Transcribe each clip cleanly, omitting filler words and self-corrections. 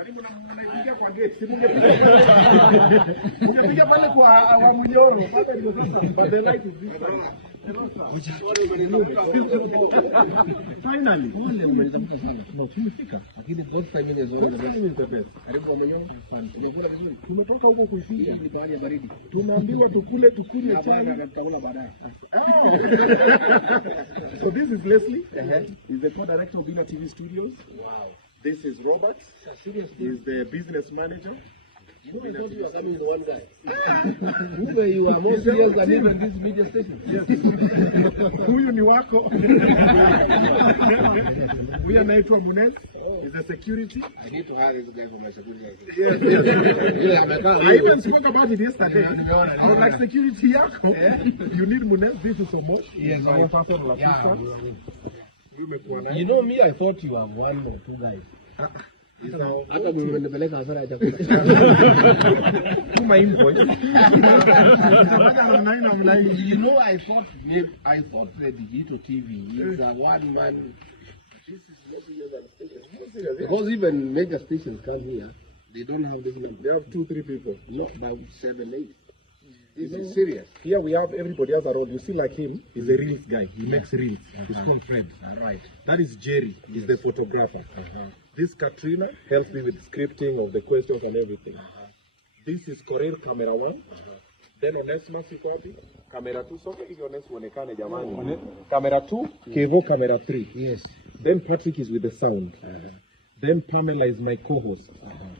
Karibu mnaipiga kwa gate. Si ungepiga pale kwa Munyoro. Pale ndio sasa. But the right is this side. Finally. No, tumefika. Lakini not 5 minutes old. Karibu kwa Munyoro. Unakula vizuri. Tumetoka huko kuifia. Ni pahali ya baridi. Tunaambiwa tukule chai na tutakula baadaye. So this is Leslie. He's the co-director of Vina TV Studios. Wow. This is Robert. He's the business manager. You know, I thought you were coming with one guy. You are more serious than even this media station. Yes. Huyu ni wako. Huyu anaitwa Munez. He's a security. I need to hire this guy for my security. Yes. I even spoke about it yesterday. I was like, security yako. You need Munez. This is Omo. Yes, my personal assistant. You know me, I thought you were one or two guys. Hata mmenipeleka hasara ya chakula. Tuma invoice. You know, I thought the Digital TV is a one man. This is not serious than station. Because even major stations come here, they don't have this number. They have 2-3 people. Not about 7-8. This is serious. Here we have everybody else around. You see, like him, he's a reels guy. He makes reels. He's called Fred. Right. That is Jerry. He's the photographer. This Katrina helps me with scripting of the questions and everything. This is Korir, camera 1. Then Onesma Sikobi, camera 2. So if Onesma onekane jamani. Camera 2, Kevo, camera 3. Yes. Then Patrick is with the sound. Then Pamela is my co-host.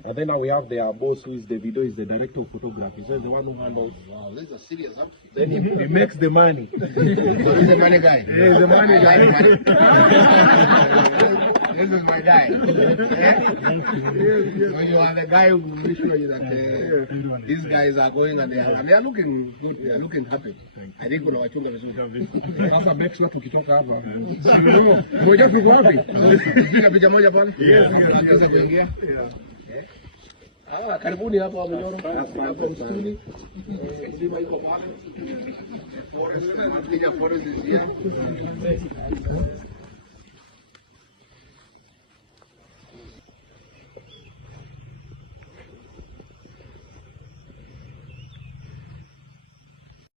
And then now we have their boss, who is the video, is the director of photography. So he's the one who handles. Wow, this is a serious outfit. Then he makes the money. He's the money guy. Yeah, he's the money guy. This is my guy. So you are the guy who will show you that these guys are going and they are looking good. They are looking happy. I think kuna wachunga vizuri. Sasa make sure tukitoka hapa. Moja tuko wapi? Piga picha moja pale. Tunaweza kuingia. Karibuni hapa wa Munyoro. Hapa msituni. Mlima iko pale. Forest is here.